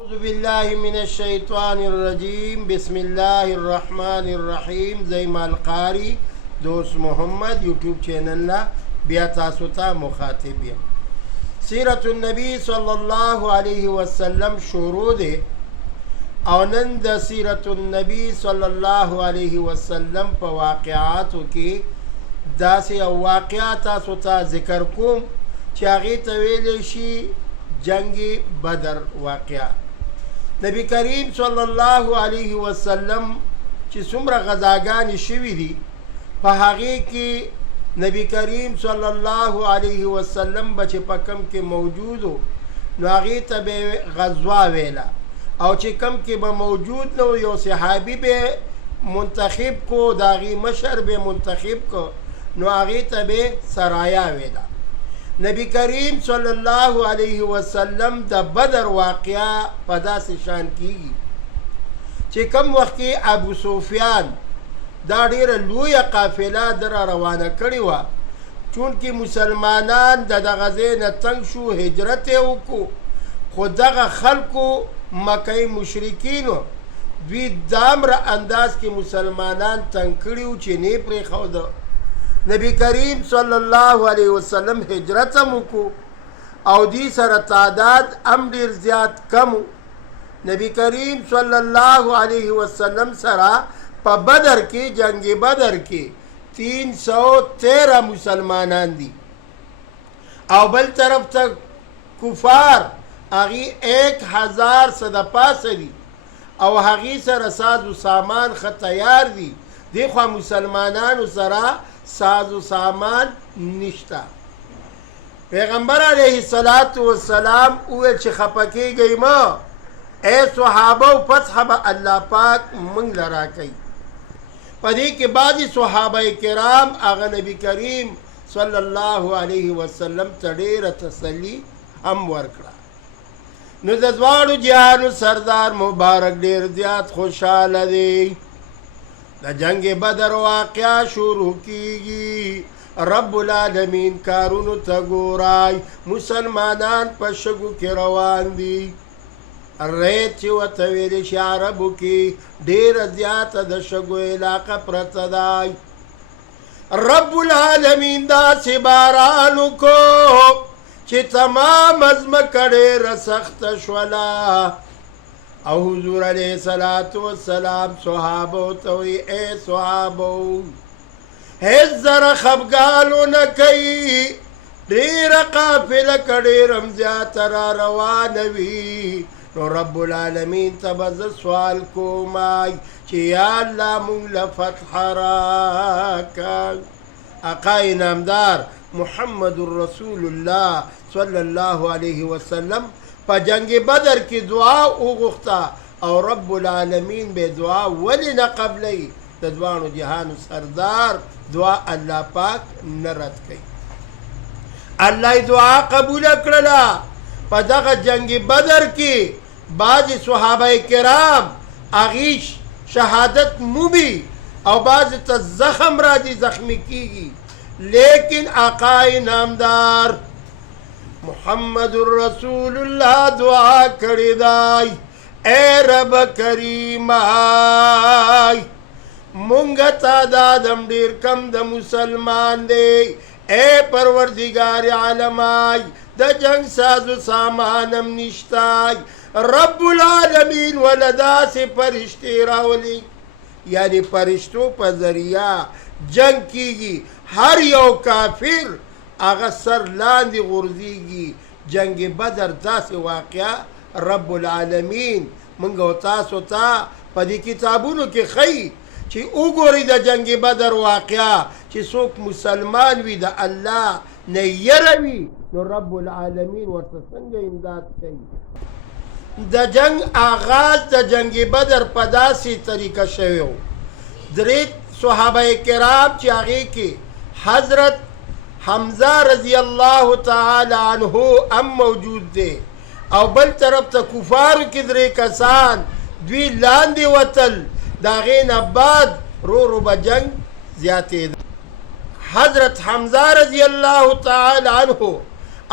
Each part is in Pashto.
أعوذ بالله من الشيطان الرجيم بسم الله الرحمن الرحيم زي ما القاري دوست محمد يوتيوب چینل لا بیا تاسو ته مخاطب یم. سیرت النبی صلی الله علیه وسلم شروع ده او نن د سیرت النبی صلی الله علیه وسلم په واقعاتو کې داسې او واقعات تاسو ته ذکر کوم چې هغې ته ویلی شي جنگ بدر واقعه. نبی کریم صلی الله علیه وسلم چې څومره غزاګانې شوي دي په هغې کې نبی کریم صلی الله علیه وسلم به چې په کم کې موجود و نو هغې ته به غزوه ویله او چې کم کې به موجود نو یو صحابي به منتخب کو د هغې مشر به منتخب کو نو هغې ته به سرایا ویله. نبی کریم صلی الله علیه وسلم د بدر واقعه په داسې شان کیږي چې کم وخت کې ابو سفیان دا ډیره لویه قافله در روانه کړې وه، چونکې مسلمانان د دغه ځای نه تنګ شو، هجرت یې وکړو، خو دغه خلکو مکې مشرکینو دوی دامره انداز کې مسلمانان تنګ کړي وو چې نه یې پرېښوده. نبی کریم صلی الله علیه وسلم هجرت هم وکړو او دی سره تعداد هم ډېر زیات کم و. نبی کریم صلی الله علیه وسلم سره په بدر کې جنگ بدر کې 313 مسلمانان دي او بل طرف ته کفار هغې 1000 څه د پاسه دي او هغې سره ساز و سامان ښه تیار دي. دې خوا مسلمانانو سره ساز و سامان نشته. پیغمبر علیه السلام وویل چې خفه کیږئ مه، ای صحابه و فتح به الله پاک موږ له راکوي. په دې کې بعضې صحابه کرام هغه نبي کریم صلی الله علیه وسلم ته ډېره تسلي هم ورکړه. نو د دواړو جهانو سردار مبارک ډېر زیات خوشحاله دی. د جنگ بدر واقعه شروع کیږي. رب العالمین کارونو ته ګورای، مسلمانان په شګو کې روان دي. ریت چې ورته ویلی شي عربو کې ډېره زیاته د شګو علاقه پرته دی. رب العالمین داسې باران وکړو چې تمام ځمکه ډېره سخته شوله او حضور علیه السلام صحابو ته وی ای صحابو هیڅ ذره خفګانو نه کوي، ډېره قافله که ډېر هم زیاته را روانه وي نو رب العالمین ته به زه سوال کومای چې یا الله مونږ له فتح راکړه. آقا انعامدار محمد رسول الله صلی الله علیه وسلم په جنگ بدر کې دعا وغوښته او رب العالمین به دعا ولې نه قبلوي؟ د دواړو جهانو سردار دعا الله پاک نه رد کوي. الله یې دعا قبوله کړله. په دغه جنگ بدر کې بعضې صحابه کرام هغې شهادت مومي او بعضې ته زخم راځي، زخمی کیږي، لیکن آقا انعامدار محمد رسول الله دعا کړې دی اے رب کریمای مونږ تعداد هم ډېر کم د مسلمان دی، اے پروردگار عالمای د جنگ سازو سامان هم نشتای. رب العالمین وله داسې فرشتې راولي، یعنی فرشتو په ذریعه جنگ کیږي، هر یو کافر هغه سر لاندې غورځېږي. جنگ بدر داسې واقعه رب العالمین موږ او تاسو ته په دې کتابونو کې ښیي چې وګورئ د جنگ بدر واقعه چې څوک مسلمان وي د الله نه یره وي نو رب العالمین ورته څنګه امداد کوي. د جنگ آغاز د جنگ بدر په داسې طریقه شوی و. درې صحابه کرام چې هغې کې حضرت حمزه رضی الله تعالی عنه هم موجود دی او بل طرف ته کفارو کې درې کسان دوی لاندې وتل، د هغې نه بعد رو به جنگ زیاتېده. حضرت حمزه رضی الله تعالی عنه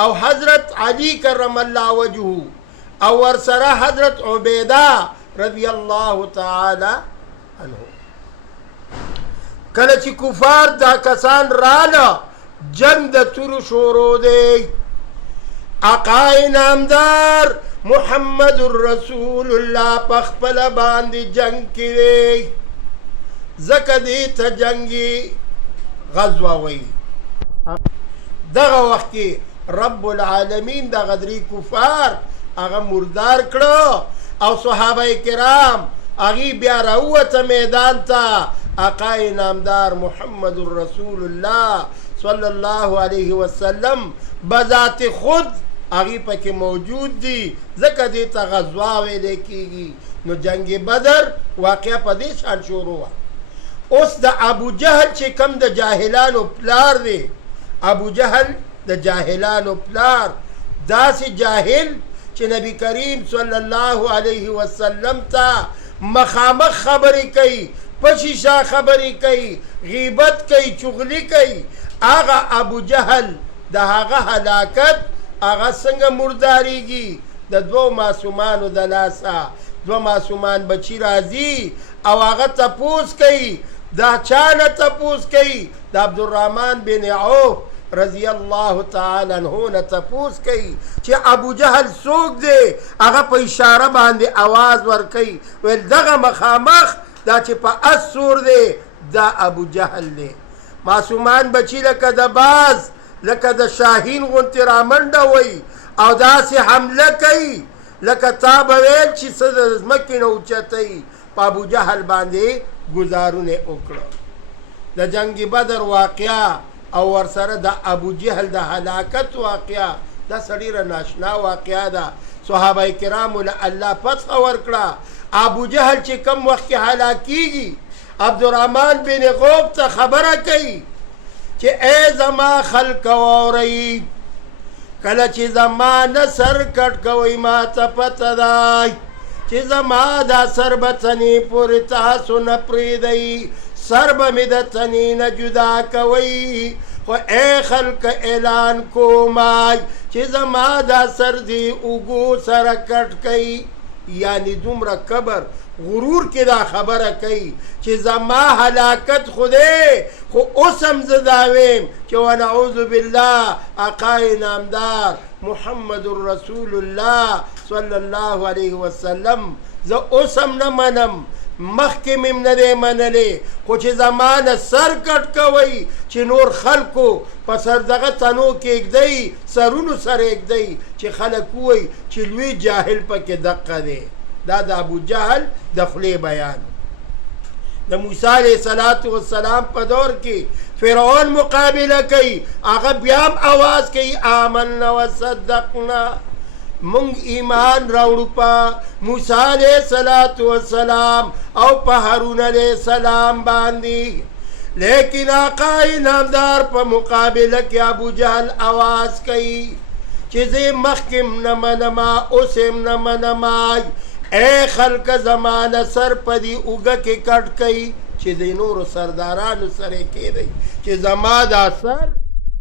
او حضرت علی کرم الله وجهه او ورسره حضرت عبیده رضی الله تعالی عنه. کله چې کفار دا کسان راله جنگ د تورو شروع دی. آقای نامدار محمد رسول الله په خپله باندې جنگ کې دی، ځکه دې ته جنګي غزوه وایي. دغه وخت کې رب العالمین دغه درې کفار هغه مردار کړه او صحابه کرام هغې بیا راووته میدان ته. آقای نامدار محمد رسول الله صلی الله علیه وسلم بذات خود هغې پکې موجود دي، ځکه دې ته غزوه ویلی کېږي. نو جنگ بدر واقعه په دې شان شروع وه. اوس د ابو جهل چې کم د جاهلانو پلار دی، ابو جهل د جاهلانو پلار، داسې جاهل چې نبی کریم صلی الله علیه وسلم ته مخامخ خبرې کوي، په شیشه خبرې کوي، غیبت کوي، چغلي کوي. هغه ابو جهل د هغه هلاکت هغه څنګه مرداریږي؟ د دوو معصومانو د لاسه دوه معصومان بچي راځي او هغه تپوس کوي. دا چا نه تپوس کوي؟ د عبدالرحمن بن عوف رضی الله تعالی عنه نه تپوس کوي چې ابو جهل څوک دی؟ هغه په اشاره باندې آواز ورکوي، ویل دغه مخامخ دا چې په اس سور دی دا ابو جهل دی. معصومان بچي لکه د باز لکه د شاهین غوندې رامنډه وی او داسې حمله کوي لکه تا به ویل چې څه د ځمکې نه اوچتوي. په ابو جهل باندې ګزارونه وکړه. د جنگ بدر واقعه او ورسره د ابو جهل د هلاکت واقعه دا سړی را ناشنا واقعه ده. صحابه کرامو له الله فتح ورکړه. ابو جهل چې کم وخت کې هلاکیږي، عبدالرحمن بن عوف ته خبره کوي چې ای زما خلک واورئ، کله چې زما نه سر کټ کوئ ما ته پته ده چې زما دا سر به تنې پورې تاسو نه پرېږدئ، سر به مې د تنې نه جدا کوئ. خو ای خلک اعلان کومای چې زما دا سر دې اوږو سره کټ کوي. یعنی دومره کبر غرور کې دا خبره کوي چې زما هلاکت خدای خو اوس هم زه دا ویم چې ونعوذ بالله آقای نامدار محمد رسول الله صلی الله علیه وسلم زه اوس هم نه منم، مخکې مې نه دی منلی، خو چې زما نه سر کټ کوئ چې نور خلکو په سر دغه تنو کې ږدئ، سرونو سره ږدئ چې خلک ووایي چې لوی جاهل پکې دقه دی. دا د ابو جهل د خولې بیان. د موسی علیه السلام په دور کې فرعون مقابله کوي، هغه بیا هم آواز کوي آمنا وصدقنا، مونږ ایمان راوړو په موسی علیه السلام او په هارون علیه السلام باندې. لیکن آقای نامدار په مقابله کې ابو جهل آواز کوي چې زه مخکې نه منما اوس هم نه منمای. اے خلق زمانه سر په دې اوږه کې کټ کوي چې د نورو سردارانو سره کېدی چې زما دا سر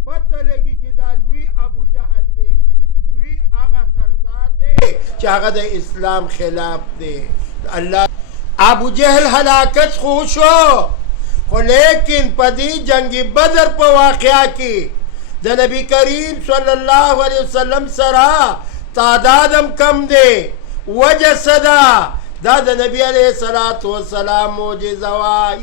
پته لګي چې دا لوی ابو جهل دی، لوی هغه سردار دی چې هغه د اسلام خلاف دی. الله ابو جهل هلاکت خو شو، خو لیکن په دې جنگ بدر په واقعه کې د نبی کریم صلی الله علیه وسلم سره تعدادم کم دی. وجه صدا دا د نبی علیه السلام معجزه وای.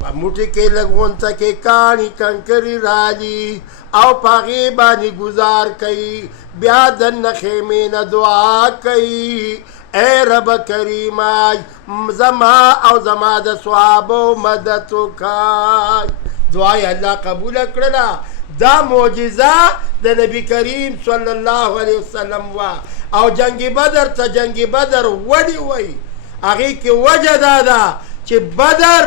په موټي کې لګونته کې کاڼي کنکري راځي او په هغې باندې ګزار کوي، بیا دننه خیمې نه دعا کوي اے رب کریمه زما او زما د صحابو مدد وکړه. دعا یې الله قبوله کړله. دا معجزه د نبی کریم صلی الله علیه وسلم وه. او جنگ بدر ته جنگ بدر ولې وایي؟ هغې کې وجه دا ده چې بدر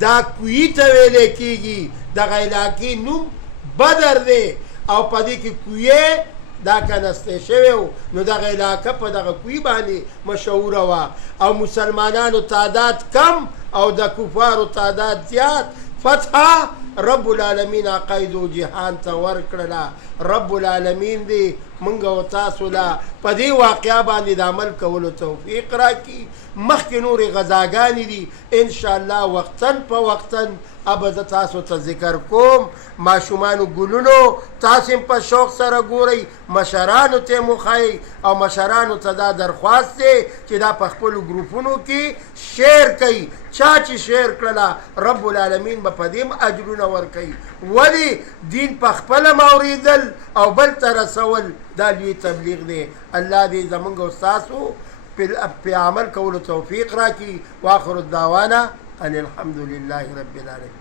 دا کوی ته ویلی کېږي، دغه علاقې نوم بدر دی او په دې کې کویې دا کنستی شوی و، نو دغه علاقه په دغه کوی باندې مشهوره وه او مسلمانانو تعداد کم او د کفارو تعداد زیات. فتحه رب العالمین عقاید و جهان ته ورکړله. رب العالمین دې موږ او تاسو له په دې واقعه باندې د عمل کولو توفیق راکړي. مخکې نورې غذاګانې دي انشاءالله وقتاً په وقتاً ابه زه تاسو ته ذکر کوم. ماشومانو ګلونو تاسو هم په شوق سره ګورئ، مشرانو ته مو ښایئ او مشرانو ته دا درخواست دی چې دا په خپلو ګروپونو کې شیر کوي. چا چې شیر کړله رب العالمین به په دې هم اجرونه ورکوي. ولې دین په خپله ماورېدل او بل ته رسول دا لوی تبلیغ دی. الله دې زموږ او ستاسو په عمل کولو توفیق راکړي. واخر الدعوانا ان الحمد لله رب العالمین.